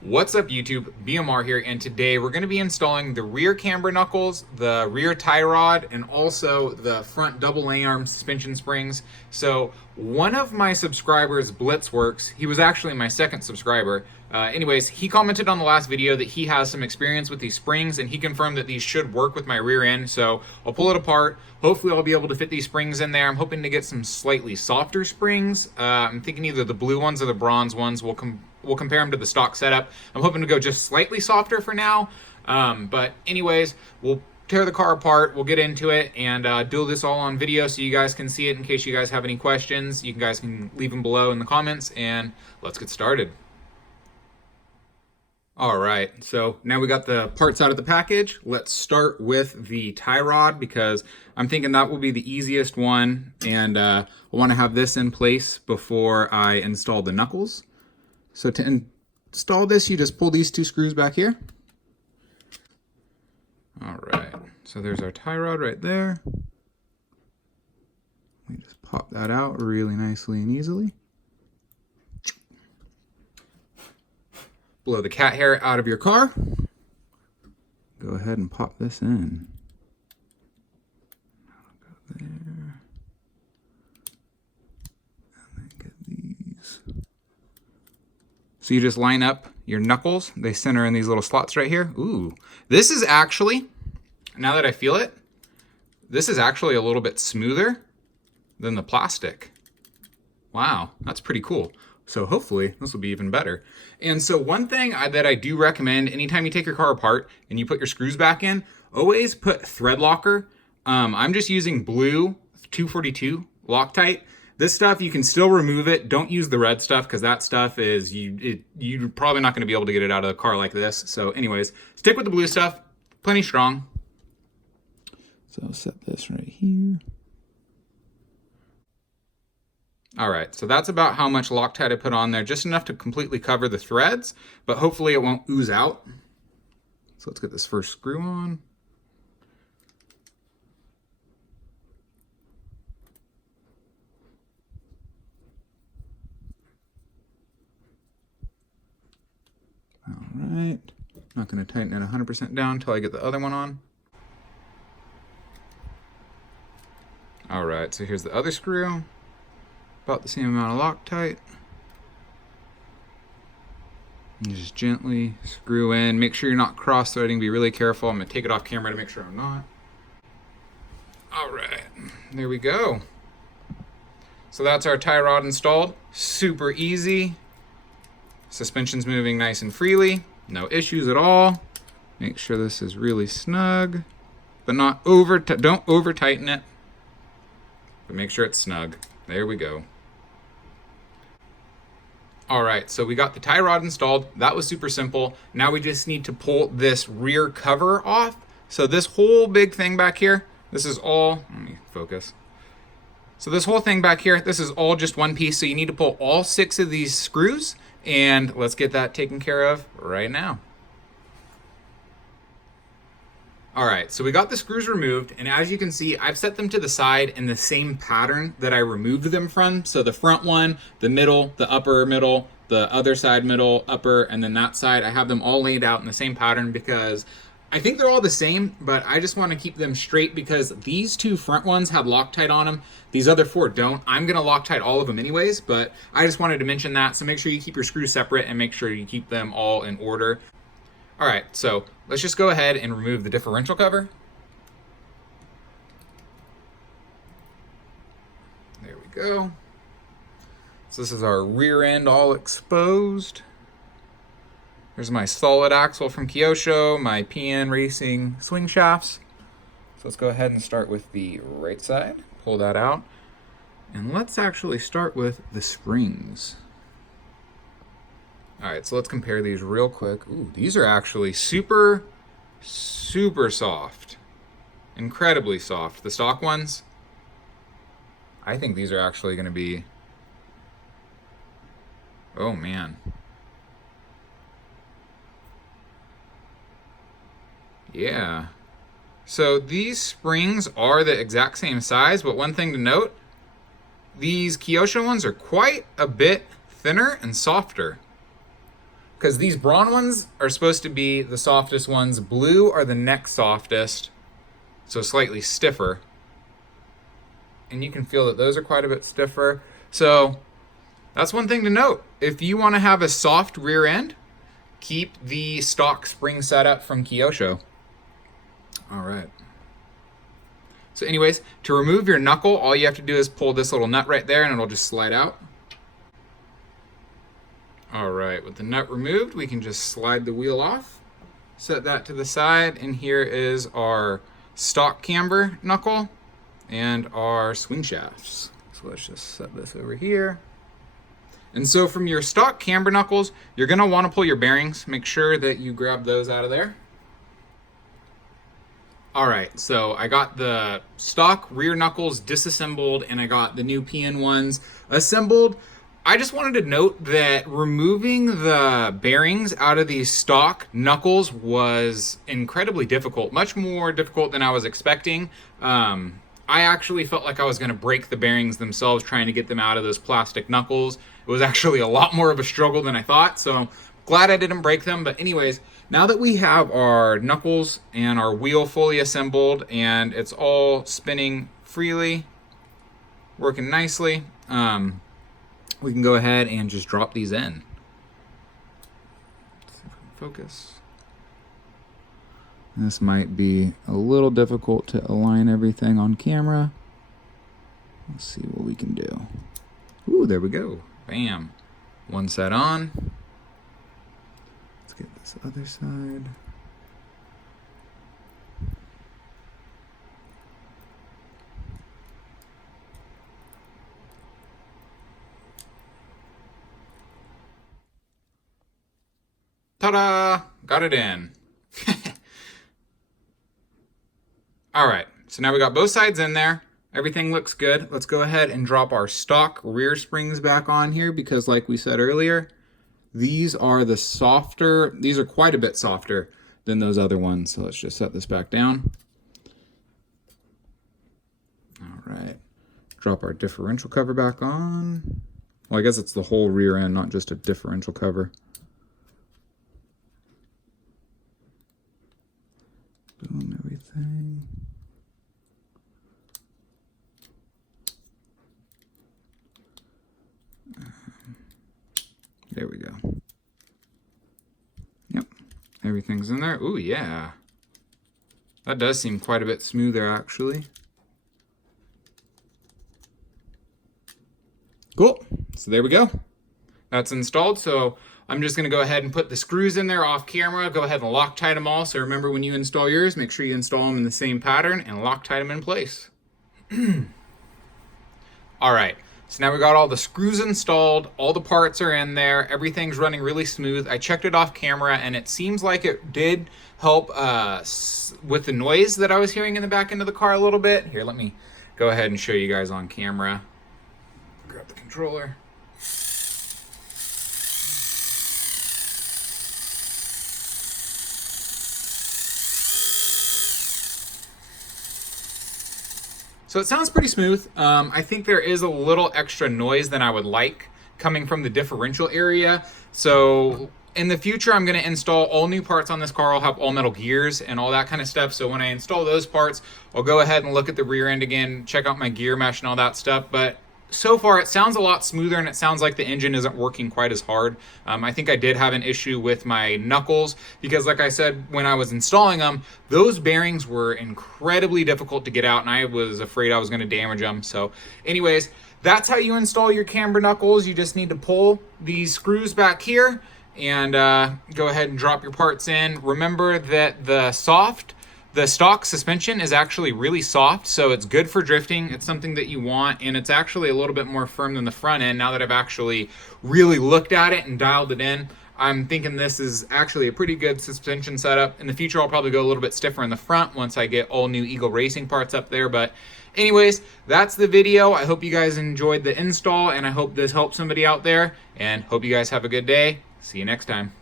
What's up YouTube, BMR here, and today we're going to be installing the rear camber knuckles, the rear tie rod, and also the front double A-arm suspension springs. So one of my subscribers, Blitzworks, he was actually my second subscriber. Anyways, he commented on the last video that he has some experience with these springs and he confirmed that these should work with my rear end. So I'll pull it apart. Hopefully I'll be able to fit these springs in there. I'm hoping to get some slightly softer springs. I'm thinking either the blue ones or the bronze ones. We'll compare them to the stock setup. I'm hoping to go just slightly softer for now. But anyways, we'll tear the car apart, we'll get into it, and do this all on video so you guys can see it. In case you guys have any questions, you guys can leave them below in the comments, and let's get started. All right, so now we got the parts out of the package. Let's start with the tie rod because I'm thinking that will be the easiest one, and I want to have this in place before I install the knuckles. So to install this, you just pull these two screws back here. All right, so there's our tie rod right there. We just pop that out really nicely and easily. Blow the cat hair out of your car. Go ahead and pop this in. Go there. And then get these. So you just line up your knuckles. They center in these little slots right here. Ooh, this is actually, now that I feel it, this is actually a little bit smoother than the plastic. Wow, that's pretty cool. So hopefully this will be even better. And so one thing that I do recommend, anytime you take your car apart and you put your screws back in, always put thread locker. I'm just using blue 242 Loctite. This stuff, you can still remove it. Don't use the red stuff because that stuff is, you're probably not going to be able to get it out of the car like this. So anyways, stick with the blue stuff, plenty strong. So I'll set this right here. All right, so that's about how much Loctite I put on there, just enough to completely cover the threads, but hopefully it won't ooze out. So let's get this first screw on. All right, not gonna tighten it 100% down until I get the other one on. All right, so here's the other screw. About the same amount of Loctite. And just gently screw in. Make sure you're not cross-threading. Be really careful. I'm going to take it off camera to make sure I'm not. All right, there we go. So that's our tie rod installed. Super easy. Suspension's moving nice and freely. No issues at all. Make sure this is really snug, but not don't over tighten it. But make sure it's snug. There we go. All right, so we got the tie rod installed. That was super simple. Now we just need to pull this rear cover off. So this whole big thing back here, this is all, let me focus. So this whole thing back here, this is all just one piece. So you need to pull all 6 of these screws, and let's get that taken care of right now. All right, so we got the screws removed, and as you can see, I've set them to the side in the same pattern that I removed them from. So the front one, the middle, the upper middle, the other side middle, upper, and then that side, I have them all laid out in the same pattern because I think they're all the same, but I just want to keep them straight because these 2 front ones have Loctite on them. These other 4 don't. I'm going to Loctite all of them anyways, but I just wanted to mention that. So make sure you keep your screws separate and make sure you keep them all in order. All right, so let's just go ahead and remove the differential cover. There we go. So this is our rear end all exposed. Here's my solid axle from Kyosho, my PN Racing swing shafts. So let's go ahead and start with the right side. Pull that out. And let's actually start with the springs. All right, so let's compare these real quick. Ooh, these are actually super, super soft. Incredibly soft. The stock ones, I think these are actually gonna be, oh man. Yeah. So these springs are the exact same size, but one thing to note, these Kyosho ones are quite a bit thinner and softer. because these brawn ones are supposed to be the softest ones. Blue are the next softest, so slightly stiffer. And you can feel that those are quite a bit stiffer. So that's one thing to note. If you want to have a soft rear end, keep the stock spring setup from Kyosho. All right. So anyways, to remove your knuckle, all you have to do is pull this little nut right there and it'll just slide out. All right, with the nut removed, we can just slide the wheel off, set that to the side, and here is our stock camber knuckle and our swing shafts. So let's just set this over here. And so from your stock camber knuckles, you're gonna wanna pull your bearings. Make sure that you grab those out of there. All right, so I got the stock rear knuckles disassembled and I got the new PN ones assembled. I just wanted to note that removing the bearings out of these stock knuckles was incredibly difficult, much more difficult than I was expecting. I actually felt like I was gonna break the bearings themselves trying to get them out of those plastic knuckles. It was actually a lot more of a struggle than I thought, so glad I didn't break them. But anyways, now that we have our knuckles and our wheel fully assembled and it's all spinning freely, working nicely, we can go ahead and just drop these in. Let's see if we can focus. This might be a little difficult to align everything on camera. Let's see what we can do. Ooh, there we go. Bam. One set on. Let's get this other side. Ta-da! Got it in. All right, so now we got both sides in there. Everything looks good. Let's go ahead and drop our stock rear springs back on here because like we said earlier, these are the softer, these are quite a bit softer than those other ones. So let's just set this back down. All right, drop our differential cover back on. Well, I guess it's the whole rear end, not just a differential cover. Boom, everything. There we go. Yep, everything's in there. Ooh, yeah. That does seem quite a bit smoother, actually. Cool, so there we go. That's installed, so I'm just gonna go ahead and put the screws in there off camera, go ahead and Loctite them all. So remember when you install yours, make sure you install them in the same pattern and Loctite them in place. All right, so now we got all the screws installed, all the parts are in there, everything's running really smooth. I checked it off camera and it seems like it did help with the noise that I was hearing in the back end of the car a little bit. Here, let me go ahead and show you guys on camera. Grab the controller. So it sounds pretty smooth. I think there is a little extra noise than I would like coming from the differential area. So in the future, I'm gonna install all new parts on this car. I'll have all metal gears and all that kind of stuff. So when I install those parts, I'll go ahead and look at the rear end again, check out my gear mesh and all that stuff. But so far, it sounds a lot smoother and it sounds like the engine isn't working quite as hard. I think I did have an issue with my knuckles because like I said, when I was installing them, those bearings were incredibly difficult to get out and I was afraid I was gonna damage them. So anyways, that's how you install your camber knuckles. You just need to pull these screws back here and go ahead and drop your parts in. Remember that the stock suspension is actually really soft, so it's good for drifting. It's something that you want, and it's actually a little bit more firm than the front end. Now that I've actually really looked at it and dialed it in, I'm thinking this is actually a pretty good suspension setup. In the future, I'll probably go a little bit stiffer in the front once I get all new Eagle Racing parts up there. But anyways, that's the video. I hope you guys enjoyed the install, and I hope this helped somebody out there, and hope you guys have a good day. See you next time.